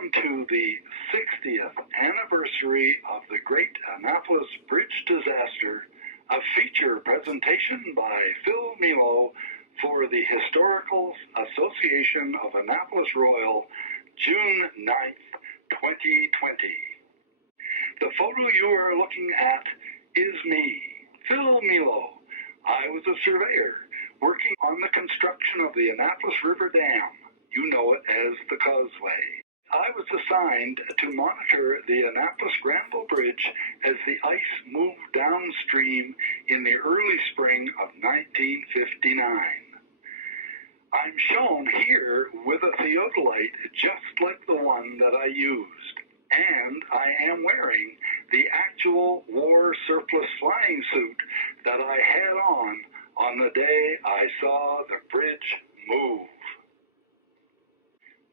Welcome to the 60th anniversary of the Great Annapolis Bridge Disaster, a feature presentation by Phil Milo for the Historical Association of Annapolis Royal, June 9th, 2020. The photo you are looking at is me, Phil Milo. I was a surveyor working on the construction of the Annapolis River Dam. You know it as the Causeway. I was assigned to monitor the Annapolis Granville Bridge as the ice moved downstream in the early spring of 1959. I'm shown here with a theodolite just like the one that I used, and I am wearing the actual war surplus flying suit that I had on the day I saw the bridge move.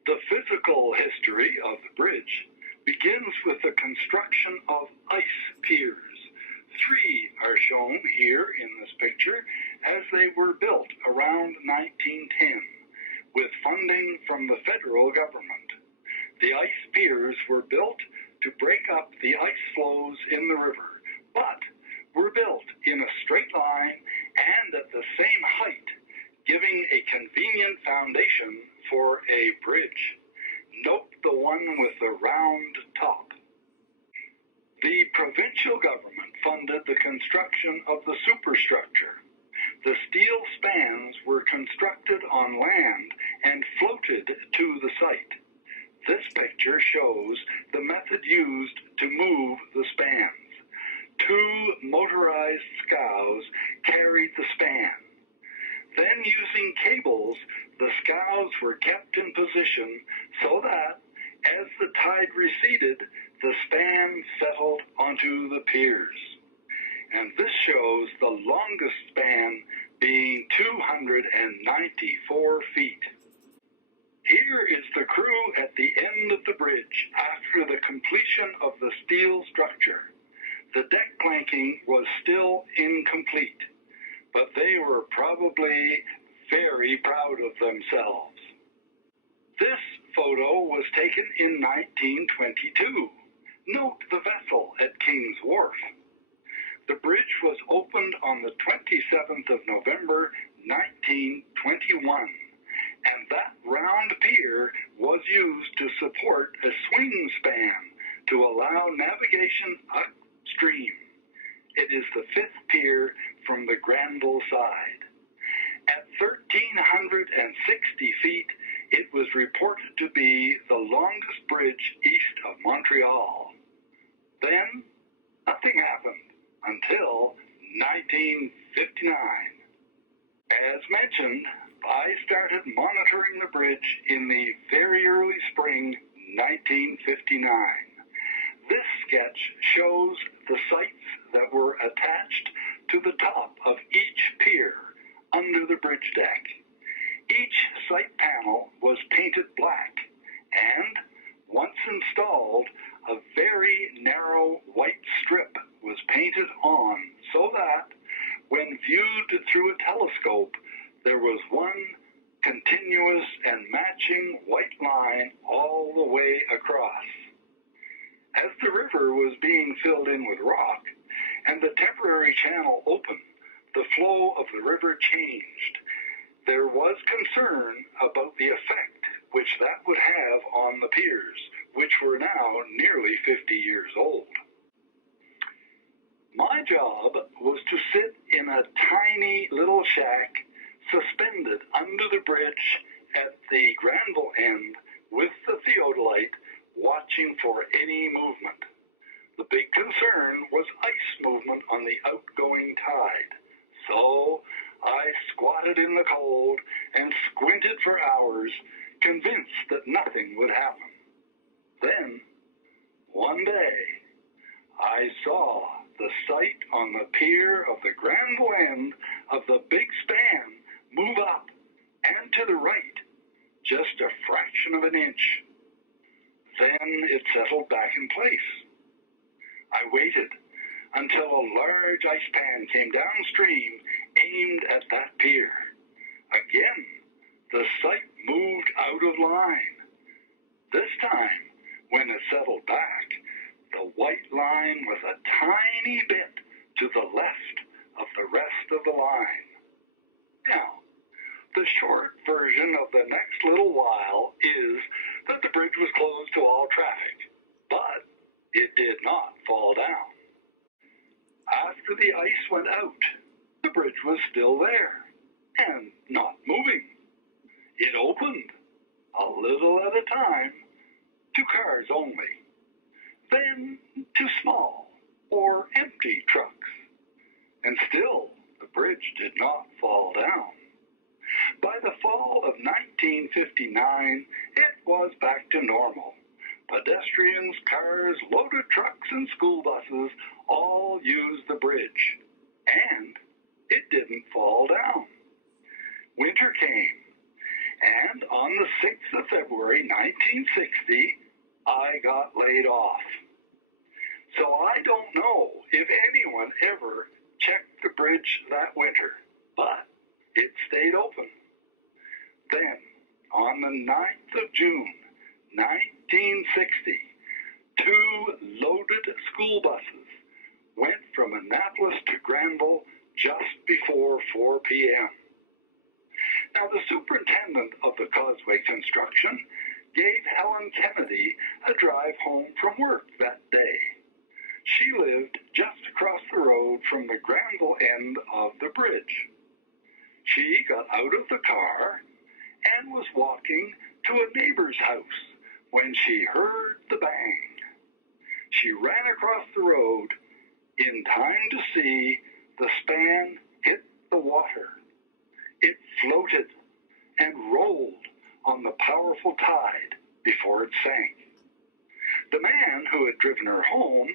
The physical history of the bridge begins with the construction of ice piers. 3 are shown here in this picture as they were built around 1910 with funding from the federal government. The ice piers were built to break up the ice flows in the river, but were built in a straight line and at the same height, giving a convenient foundation for a bridge. Note the one with the round top. The provincial government funded the construction of the superstructure. The steel spans were constructed on land and floated to the site. This picture shows the method used to move the spans. 2 motorized scows carried the span. Then, using cables, the scows were kept in position so that, as the tide receded, the span settled onto the piers. And this shows the longest span being 294 feet. Here is the crew at the end of the bridge after the completion of the steel structure. The deck planking was still incomplete, but they were probably very proud of themselves. This photo was taken in 1922. Note the vessel at King's Wharf. The bridge was opened on the 27th of November, 1921, and that round pier was used to support a swing span to allow navigation upstream. It is the 5th pier from the Granville side. At 1,360 feet, it was reported to be the longest bridge east of Montreal. Then, nothing happened until 1959. As mentioned, I started monitoring the bridge in the very early spring 1959. This sketch shows the sites that were attached to the top of each pier under the bridge deck. Each site panel was painted black, and once installed, a very narrow white strip was painted on so that, when viewed through a telescope, there was one continuous and matching white line all the way across. As the river was being filled in with rock and the temporary channel opened, the flow of the river changed. There was concern about the effect which that would have on the piers, which were now nearly 50 years old. My job was to sit in a tiny little shack suspended under the bridge at the Granville end with the theodolite, watching for any movement. The big concern was ice movement on the outgoing tide. So I squatted in the cold and squinted for hours, convinced that nothing would happen. Then, one day, I saw the sight on the pier of the Granville end of the big span move up and to the right, just a fraction of an inch. Then it settled back in place. I waited until a large ice pan came downstream aimed at that pier. Again, the sight moved out of line. This time, When it settled back, the white line was a tiny bit to the left of the rest of the line. Now, the short version of the next little while is that the bridge was closed to all traffic, but it did not fall down. After the ice went out, the bridge was still there and not moving. It opened, a little at a time, to cars only, then to small or empty trucks, and still the bridge did not fall down. By the fall of 1959, it was back to normal. Pedestrians, cars, loaded trucks, and school buses all used the bridge, and it didn't fall down. Winter came, and on the 6th of February, 1960, I got laid off. So I don't know if anyone ever checked the bridge that winter, but it stayed open. Then, on the 9th of June, 1960, 2 loaded school buses went from Annapolis to Granville just before 4 p.m. Now, the superintendent of the causeway construction gave Helen Kennedy a drive home from work that day. She lived just across the road from the Granville end of the bridge. She got out of the car and was walking to a neighbor's house when she heard the bang. She ran across the road in time to see the span hit the water. It floated and rolled on the powerful tide before it sank. The man who had driven her home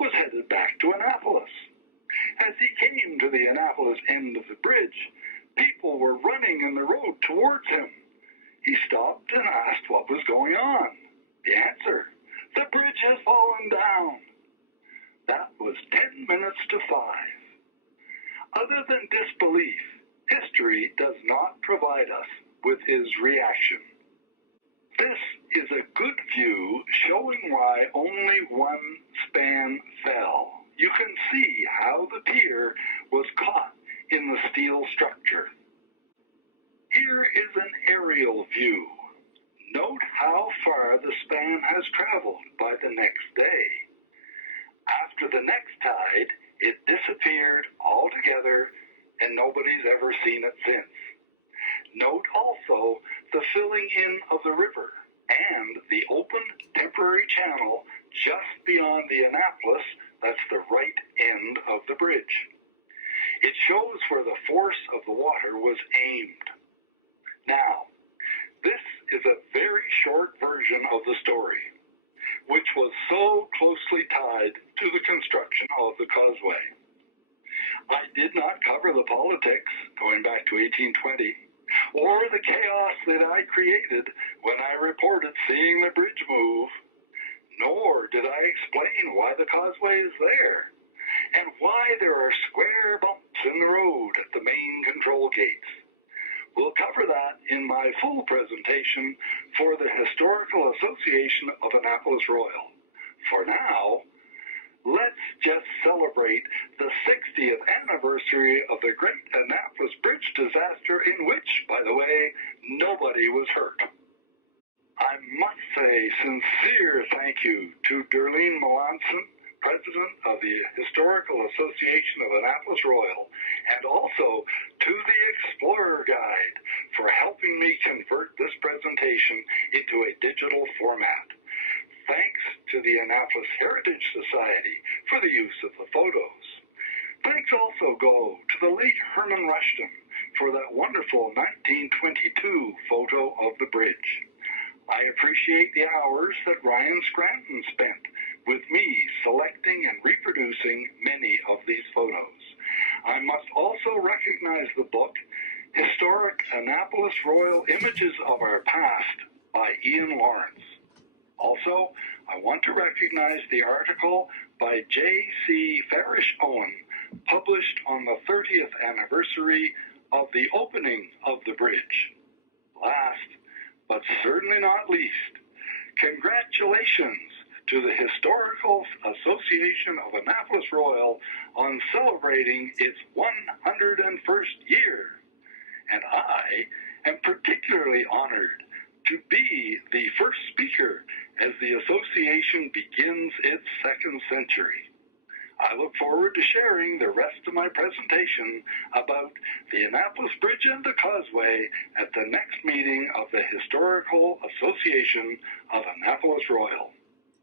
was headed back to Annapolis. As he came to the Annapolis end of the bridge, people were running in the road towards him. He stopped and asked what was going on. The answer, the bridge has fallen down. That was 10 minutes to 5. Other than disbelief, history does not provide us with his reaction. This is a good view showing why only one span fell. You can see how the pier was caught in the steel structure. Here is an aerial view. Note how far the span has traveled by the next day. After the next tide, it disappeared altogether, and nobody's ever seen it since. Note also the filling in of the river and the open temporary channel just beyond the Annapolis, that's the right end of the bridge. It shows where the force of the water was aimed. Now, this is a very short version of the story, which was so closely tied to the construction of the causeway. I did not cover the politics going back to 1820, or the chaos that I created when I reported seeing the bridge move, nor did I explain why the causeway is there, and why there are square bumps in the road at the main control gates. We'll cover that in my full presentation for the Historical Association of Annapolis Royal. For now, let's just celebrate the 60th anniversary of the Great Annapolis Bridge disaster, in which, by the way, nobody was hurt. I must say sincere thank you to Darlene Melanson, President of the Historical Association of Annapolis Royal, and also to the Explorer Guide for helping me convert this presentation into a digital format. Thanks to the Annapolis Heritage Society for the use of the photos. Thanks also go to the late Herman Rushton for that wonderful 1922 photo of the bridge. I appreciate the hours that Ryan Scranton spent with me selecting and reproducing many of these photos. I must also recognize the book, Historic Annapolis Royal Images of Our Past by Ian Lawrence. Also, I want to recognize the article by J.C. Farish Owen, published on the 30th anniversary of the opening of the bridge. Last, but certainly not least, Congratulations to the Historical Association of Annapolis Royal on celebrating its 101st year. And I am particularly honored to be the first speaker as the association begins its second century. I look forward to sharing the rest of my presentation about the Annapolis Bridge and the Causeway at the next meeting of the Historical Association of Annapolis Royal.